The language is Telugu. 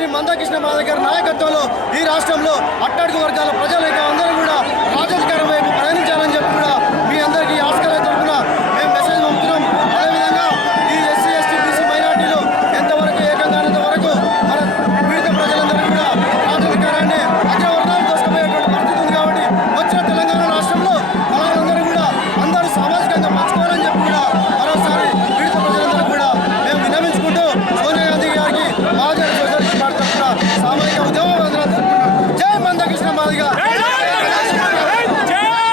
శ్రీ మందాకృష్ణ మాధవ్ గారి నాయకత్వంలో ఈ రాష్ట్రంలో అట్టడుగు వర్గాల ప్రజలైతే అందరూ కూడా